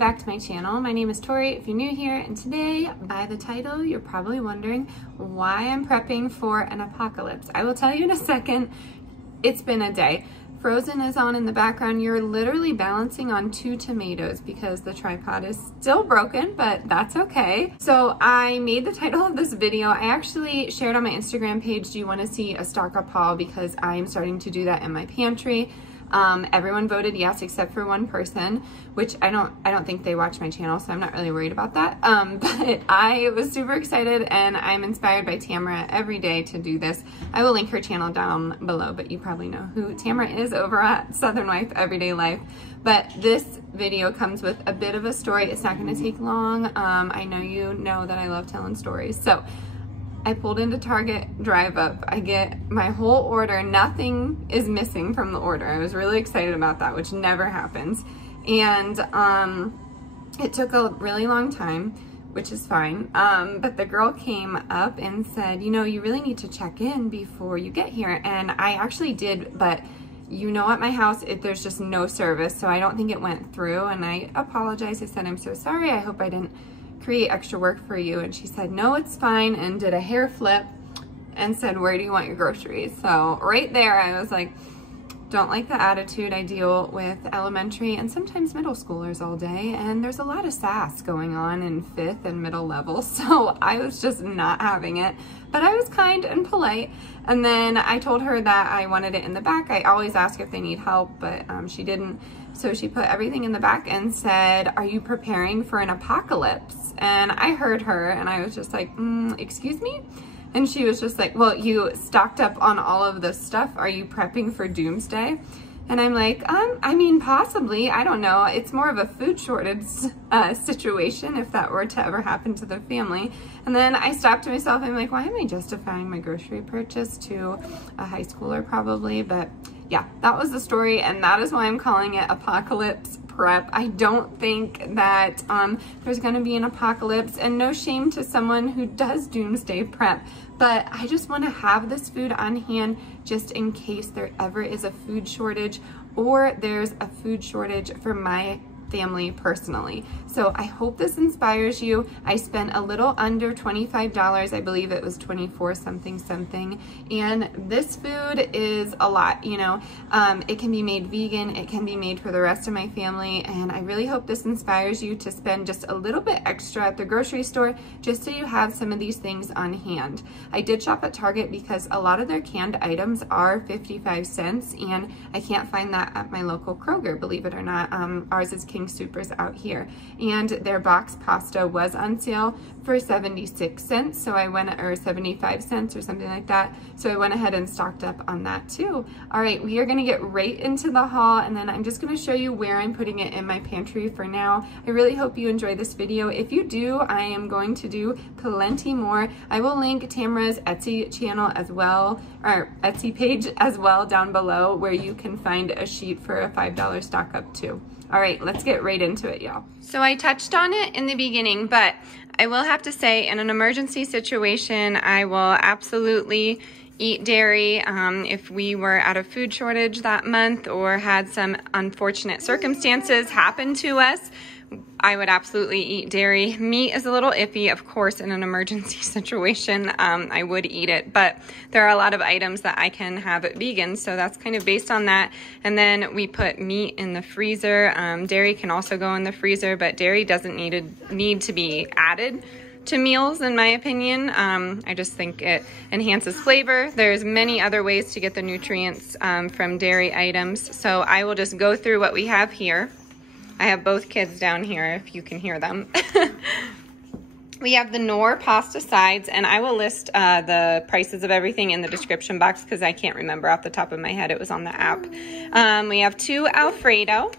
back to my channel. My name is Tori if you're new here, and today, by the title, you're probably wondering why I'm prepping for an apocalypse. I will tell you in a second. It's been a day. Frozen is on in the background. You're literally balancing on 2 tomatoes because the tripod is still broken, but that's okay. So I made the title of this video. I actually shared on my Instagram page, do you want to see a stock up haul? Because I'm starting to do that in my pantry. Everyone voted yes except for one person, which I don't think they watch my channel, so I'm not really worried about that. But I was super excited, and I'm inspired by Tamara every day to do this. I will link her channel down below, but you probably know who Tamara is over at Southern Wife Everyday Life. But this video comes with a bit of a story. It's not going to take long. I know you know that I love telling stories. So I pulled into Target, drive up, I get my whole order, nothing is missing from the order. I was really excited about that, which never happens. And it took a really long time, which is fine. But the girl came up and said, you know, you really need to check in before you get here. And I actually did, but you know, at my house, there's just no service, so I don't think it went through. And I apologized. I said, I'm so sorry. I hope I didn't create extra work for you. And she said, no, it's fine, and did a hair flip and said, where do you want your groceries? So right there I was like, don't like the attitude. I deal with elementary and sometimes middle schoolers all day, and there's a lot of sass going on in 5th and middle level, so I was just not having it. But I was kind and polite, and then I told her that I wanted it in the back. I always ask if they need help, but she didn't. So she put everything in the back and said, are you preparing for an apocalypse? And I heard her, and I was just like, excuse me? And she was just like, well, you stocked up on all of this stuff. Are you prepping for doomsday? And I'm like, I mean, possibly. I don't know. It's more of a food shortage situation if that were to ever happen to the family. And then I stopped to myself. I'm like, why am I justifying my grocery purchase to a high schooler probably? But yeah, that was the story, and that is why I'm calling it Apocalypse Prep. I don't think that there's going to be an apocalypse, and no shame to someone who does doomsday prep, but I just want to have this food on hand just in case there ever is a food shortage, or there's a food shortage for my family personally. So I hope this inspires you. I spent a little under $25. I believe it was 24 something, and this food is a lot, you know. It can be made vegan, it can be made for the rest of my family, and I really hope this inspires you to spend just a little bit extra at the grocery store just so you have some of these things on hand. I did shop at Target because a lot of their canned items are 55 cents, and I can't find that at my local Kroger, believe it or not. Ours is King Soopers out here, and their box pasta was on sale for 76 cents, so I went, or 75 cents or something like that, so I went ahead and stocked up on that too. All right, we are going to get right into the haul, and then I'm just going to show you where I'm putting it in my pantry for now. I really hope you enjoy this video. If you do, I am going to do plenty more. I will link Tamara's Etsy channel as well, or Etsy page as well, down below, where you can find a sheet for a $5 stock up too. All right, let's get right into it, y'all. So I touched on it in the beginning, but I will have to say, in an emergency situation, I will absolutely eat dairy. If we were at a food shortage that month or had some unfortunate circumstances happen to us, I would absolutely eat dairy. Meat is a little iffy, of course, in an emergency situation. I would eat it, but there are a lot of items that I can have vegan, so that's kind of based on that. And then we put meat in the freezer. Dairy can also go in the freezer, but dairy doesn't need to be added to meals, in my opinion. I just think it enhances flavor. There's many other ways to get the nutrients from dairy items, so I will just go through what we have here. I have both kids down here, if you can hear them. We have the Knorr pasta sides, and I will list the prices of everything in the description box because I can't remember off the top of my head. It was on the app. We have 2 Alfredo,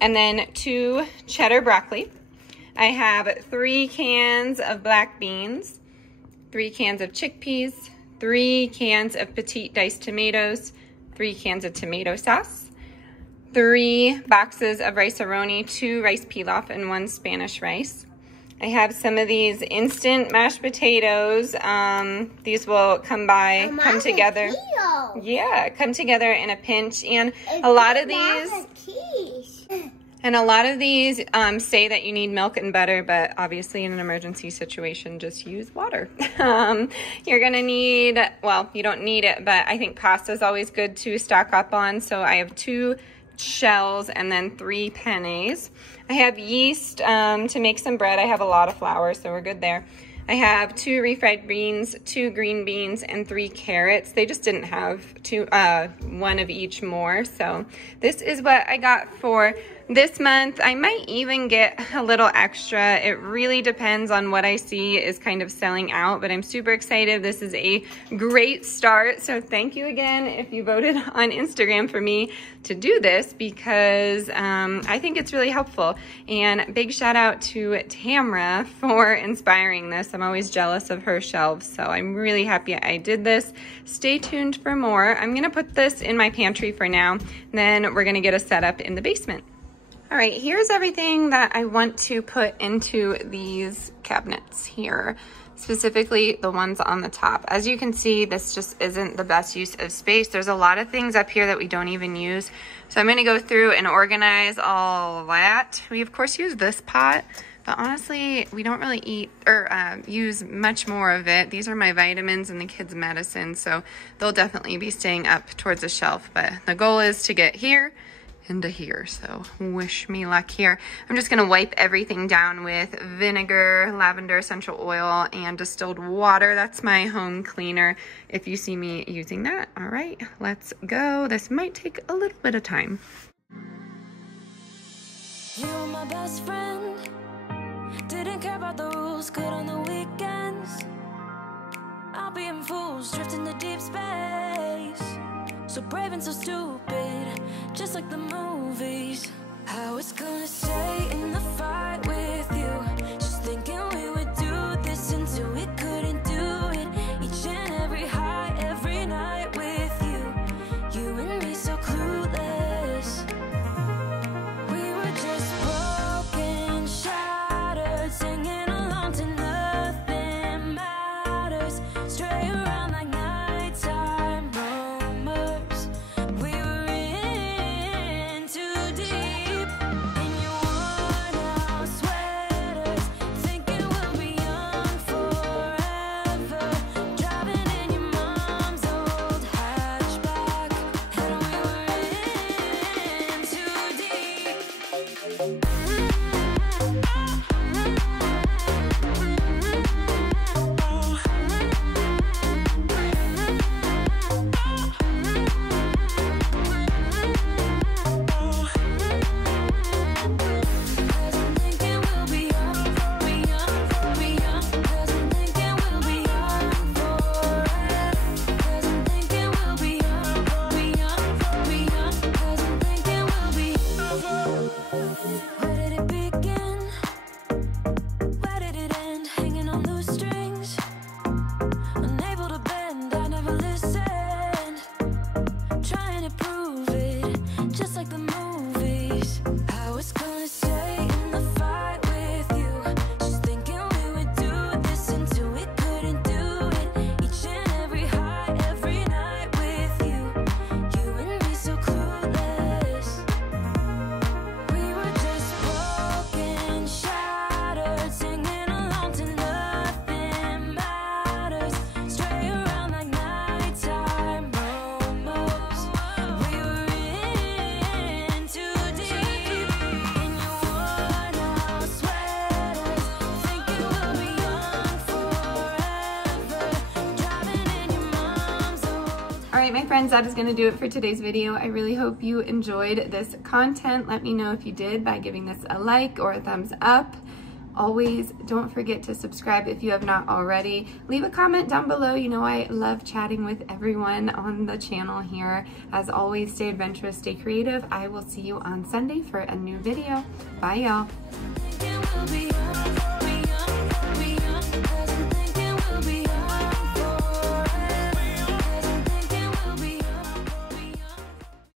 and then 2 cheddar broccoli. I have 3 cans of black beans, 3 cans of chickpeas, 3 cans of petite diced tomatoes, 3 cans of tomato sauce, 3 boxes of rice roni, 2 rice pilaf, and 1 Spanish rice. I have some of these instant mashed potatoes. These will come together. Yeah, come together in a pinch. And a lot of these, And a lot of these say that you need milk and butter, but obviously in an emergency situation, just use water. You're gonna need, well, you don't need it, but I think pasta is always good to stock up on. So I have 2 shells and then 3 pennies. I have yeast to make some bread. I have a lot of flour, so we're good there. I have 2 refried beans, 2 green beans, and 3 carrots. They just didn't have 1 of each more. So this is what I got for this month. I might even get a little extra. It really depends on what I see is kind of selling out, but I'm super excited. This is a great start. So thank you again if you voted on Instagram for me to do this, because I think it's really helpful. And big shout out to Tamara for inspiring this. I'm always jealous of her shelves, so I'm really happy I did this. Stay tuned for more. I'm gonna put this in my pantry for now, then we're gonna get a setup in the basement. All right, here's everything that I want to put into these cabinets here, specifically the ones on the top. As you can see, this just isn't the best use of space. There's a lot of things up here that we don't even use. So I'm gonna go through and organize all that. We of course use this pot, but honestly, we don't really eat or use much more of it. These are my vitamins and the kids' medicine, so they'll definitely be staying up towards the shelf. But the goal is to get here into here, so wish me luck here. I'm just gonna wipe everything down with vinegar, lavender essential oil, and distilled water. That's my home cleaner if you see me using that. All right, let's go. This might take a little bit of time. You were my best friend, didn't care about the rules, good on the weekends. I'll be in fools, drifting to deep space. So brave and so stupid, just like the movies. I was gonna stay in the fight with you, just thinking we would do this until we couldn't do it. Each and every high, every night with you, you and me so clueless. We were just broken, shattered, singing along to nothing matters. Stray around like nighttime rumors. We were in too deep, in your worn out sweaters, thinking we'll be young forever. Driving in your mom's old hatchback, and we were in too deep. Where did it begin? Where did it end? Hanging on loose strings, unable to bend. I never listened, trying to prove it, just like the movies. I was gonna stay in the fight with you, just thinking we would do this until we couldn't do it. Each and every high, every night with you, you and me so clueless. We were just broken, shattered, singing along to nothing matters. Stray around like nighttime rumors. We were in too deep, in your worn out sweaters, thinking we'll be young forever. Driving in your mom's old. All right, my friends, that is going to do it for today's video. I really hope you enjoyed this content. Let me know if you did by giving this a like or a thumbs up. Always don't forget to subscribe if you have not already. Leave a comment down below. You know I love chatting with everyone on the channel here. As always, stay adventurous, stay creative. I will see you on Sunday for a new video. Bye, y'all. Thinking we'll be young,